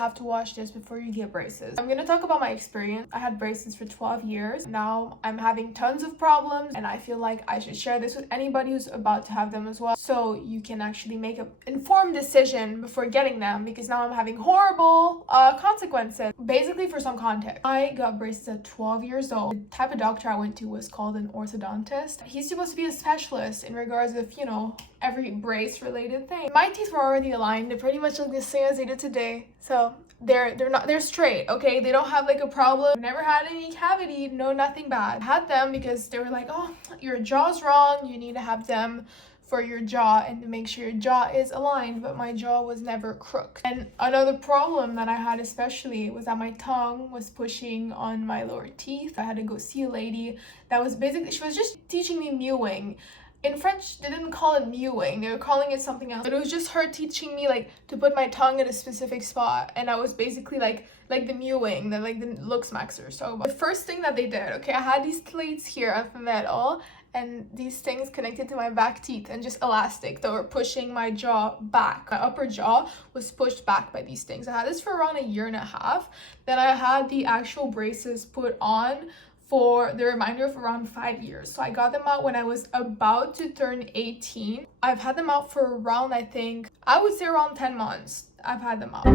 have to watch this before you get braces. I'm gonna talk about my experience. I had braces for 12 years. Now I'm having tons of problems, and I feel like I should share this with anybody who's about to have them as well, so you can actually make an informed decision before getting them, because now I'm having horrible consequences. Basically, for some context, I got braces at 12 years old. The type of doctor I went to was called an orthodontist. He's supposed to be a specialist in regards of, you know, every brace related thing. My teeth were already aligned. They pretty much look the same as they did today. So they're straight, okay? They don't have like a problem. I've never had any cavity, no, nothing bad. I had them because they were like, oh, your jaw's wrong, you need to have them for your jaw and to make sure your jaw is aligned, but my jaw was never crooked. And another problem that I had especially was that my tongue was pushing on my lower teeth. I had to go see a lady that was basically, she was just teaching me mewing. In French, they didn't call it mewing, they were calling it something else. But it was just her teaching me like to put my tongue in a specific spot, and I was basically like the mewing, the looks maxers. So the first thing that they did, okay, I had these plates here of metal, and these things connected to my back teeth and just elastic that were pushing my jaw back. My upper jaw was pushed back by these things. I had this for around a year and a half. Then I had the actual braces put on for the remainder of around 5 years. So I got them out when I was about to turn 18. I've had them out for around, I would say around 10 months I've had them out.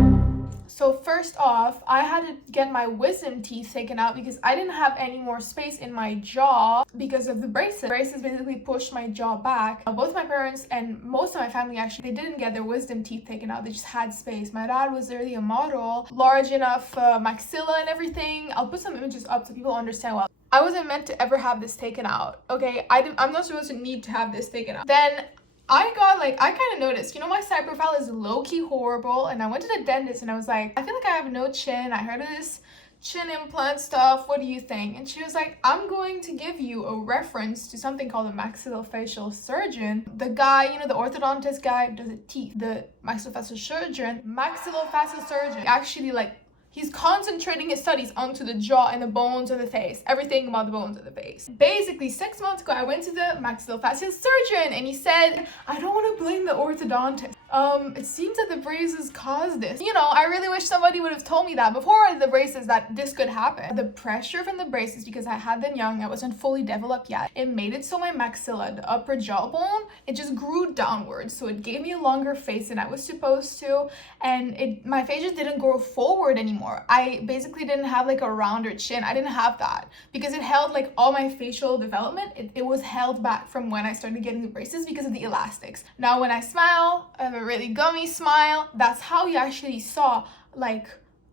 So first off, I had to get my wisdom teeth taken out because I didn't have any more space in my jaw because of the braces. Braces basically pushed my jaw back. Both my parents and most of my family actually, they didn't get their wisdom teeth taken out. They just had space. My dad was literally a model, large enough maxilla and everything. I'll put some images up so people understand well. I wasn't meant to ever have this taken out, okay? I'm not supposed to need to have this taken out. Then I kind of noticed, you know, my side profile is low-key horrible, and I went to the dentist and I was like, I feel like I have no chin. I heard of this chin implant stuff. What do you think? And she was like, I'm going to give you a reference to something called a maxillofacial surgeon. The guy, you know, the orthodontist guy does the teeth. The maxillofacial surgeon, actually he's concentrating his studies onto the jaw and the bones of the face, everything about the bones of the face. Basically, 6 months ago, I went to the maxillofacial surgeon and he said, I don't want to blame the orthodontist. It seems that the braces caused this. You know, I really wish somebody would have told me that before the braces that this could happen. The pressure from the braces, because I had them young, I wasn't fully developed yet, it made it so my maxilla, the upper jawbone, it just grew downwards. So it gave me a longer face than I was supposed to, and my face just didn't grow forward anymore. I basically didn't have like a rounder chin. I didn't have that because it held like all my facial development. It was held back from when I started getting the braces because of the elastics. Now when I smile, I have a really gummy smile. That's how he actually saw, like,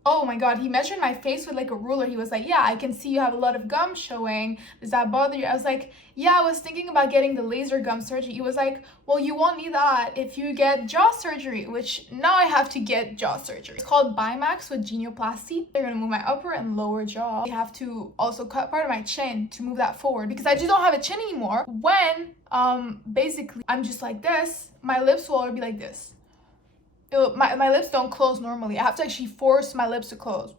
oh my god, he measured my face with like a ruler. He was like, yeah, I can see you have a lot of gum showing. Does that bother you? I was like, yeah, I was thinking about getting the laser gum surgery. He was like, well, you won't need that if you get jaw surgery, which now I have to get jaw surgery. It's called bimax with genioplasty. They're gonna move my upper and lower jaw. I have to also cut part of my chin to move that forward because I just don't have a chin anymore. When basically I'm just like this, my lips will be like this. My lips don't close normally. I have to actually force my lips to close.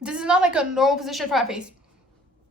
This is not like a normal position for my face.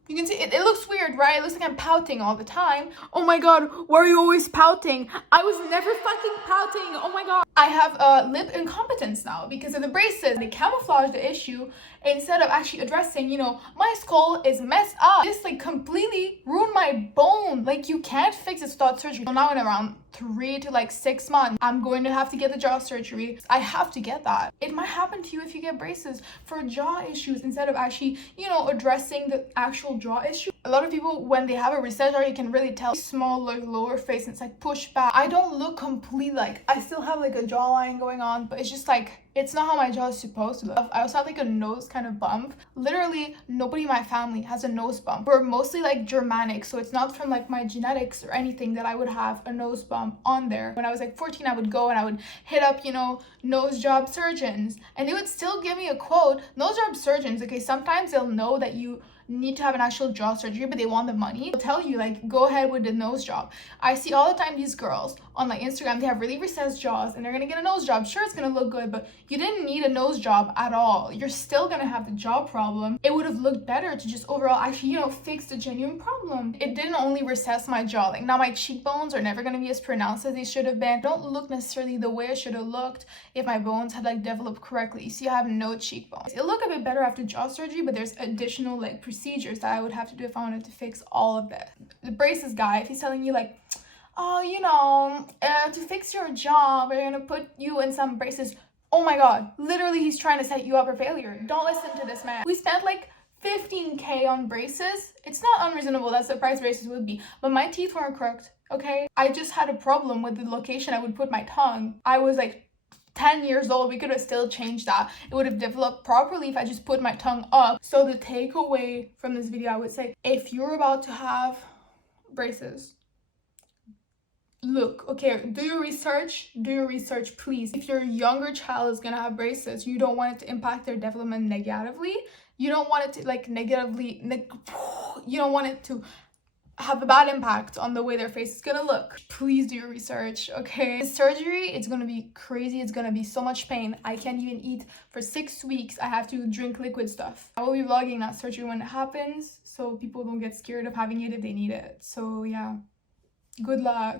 You can see it looks weird, right? It looks like I'm pouting all the time. Oh my god, why are you always pouting? I was never fucking pouting. Oh my god. I have lip incompetence now because of the braces. They camouflage the issue instead of actually addressing, you know, my skull is messed up. This like completely ruined my bone. Like you can't fix it without surgery. So now in around 3 to 6 months, I'm going to have to get the jaw surgery. I have to get that. It might happen to you if you get braces for jaw issues instead of actually, you know, addressing the actual jaw issue. A lot of people, when they have a recession, you can really tell small like lower face and it's like pushed back. I don't look complete, like I still have like a jawline going on, but it's just like it's not how my jaw is supposed to look. I also have like a nose kind of bump. Literally nobody in my family has a nose bump. We're mostly like Germanic, so it's not from like my genetics or anything that I would have a nose bump on there. When I was like 14, I would go and I would hit up, you know, nose job surgeons, and they would still give me a quote. Nose job surgeons, okay, sometimes they'll know that you need to have an actual jaw surgery, but they want the money, they'll tell you like, go ahead with the nose job. I see all the time these girls on my Instagram, they have really recessed jaws and they're gonna get a nose job. Sure, it's gonna look good, but you didn't need a nose job at all. You're still gonna have the jaw problem. It would have looked better to just overall actually, you know, fix the genuine problem. It didn't only recess my jaw. Like now my cheekbones are never gonna be as pronounced as they should have been. Don't look necessarily the way it should have looked if my bones had like developed correctly. You see, I have no cheekbones. It'll look a bit better after jaw surgery, but there's additional like procedures that I would have to do if I wanted to fix all of that. The braces guy, if he's telling you like, oh, you know, to fix your jaw, we're gonna put you in some braces. Oh my god, literally he's trying to set you up for failure. Don't listen to this man. We spent like 15K on braces. It's not unreasonable, that's the price braces would be, but my teeth weren't crooked, okay? I just had a problem with the location I would put my tongue. I was like 10 years old. We could have still changed that. It would have developed properly if I just put my tongue up. So the takeaway from this video, I would say, if you're about to have braces, look, okay, do your research, please. If your younger child is gonna have braces, you don't want it to impact their development negatively. You don't want it to like you don't want it to have a bad impact on the way their face is gonna look. Please do your research, okay? The surgery, it's gonna be crazy. It's gonna be so much pain. I can't even eat for 6 weeks. I have to drink liquid stuff. I will be vlogging that surgery when it happens, so people don't get scared of having it if they need it. So yeah, good luck.